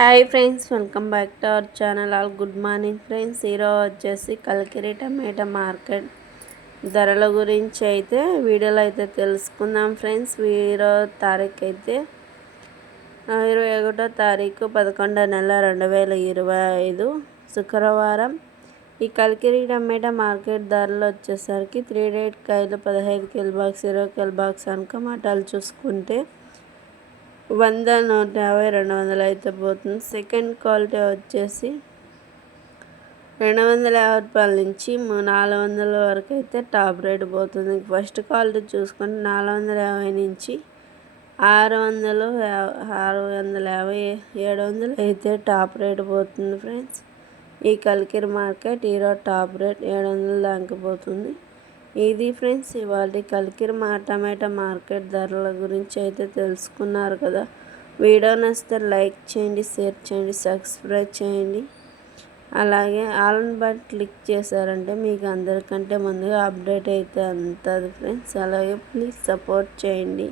Hi friends welcome back to our channel. All good morning friends. ఈరోజు వచ్చేసి కలికిరి టమాటా market ధరల గురించి అయితే వీడియోలో అయితే తెలుసుకుందాం ఫ్రెండ్స్. ఈరోజు తారీఖు అయితే ఇరవై ఒకటో తారీఖు పదకొండో నెల రెండు వేల ఇరవై ఐదు శుక్రవారం. ఈ కలికిరి టమాటా మార్కెట్ ధరలు వచ్చేసరికి త్రీ డేట్ కాయలు పదహైదు కిల్ బాక్స్ ఇరవై కిల్ బాక్స్ అనుక మటాలు చూసుకుంటే వంద నూట యాభై రెండు వందలు అయితే పోతుంది. సెకండ్ క్వాలిటీ వచ్చేసి రెండు వందల యాభై రూపాయల నుంచి నాలుగు వందల వరకు అయితే టాప్ రేట్ పోతుంది. ఫస్ట్ క్వాలిటీ చూసుకుంటే నాలుగు వందల యాభై నుంచి ఆరు వందలు ఆరు వందల యాభై ఏడు వందలు అయితే టాప్ రేట్ పోతుంది ఫ్రెండ్స్. ఈ కలికిరి మార్కెట్ ఈరోజు టాప్ రేట్ ఏడు వందల దాకా పోతుంది. ఇది ఫ్రెండ్స్ ఇవాళ కలికిరి టమాటా మార్కెట్ ధరల గురించి అయితే తెలుసుకున్నారు కదా. వీడియో నచ్చితే లైక్ చేయండి షేర్ చేయండి సబ్స్క్రైబ్ చేయండి. అలాగే ఆల్ బట్ క్లిక్ చేశారంటే మీకు అందరికంటే ముందుగా అప్డేట్ అయితే అంతది ఫ్రెండ్స్. అలాగే ప్లీజ్ సపోర్ట్ చేయండి.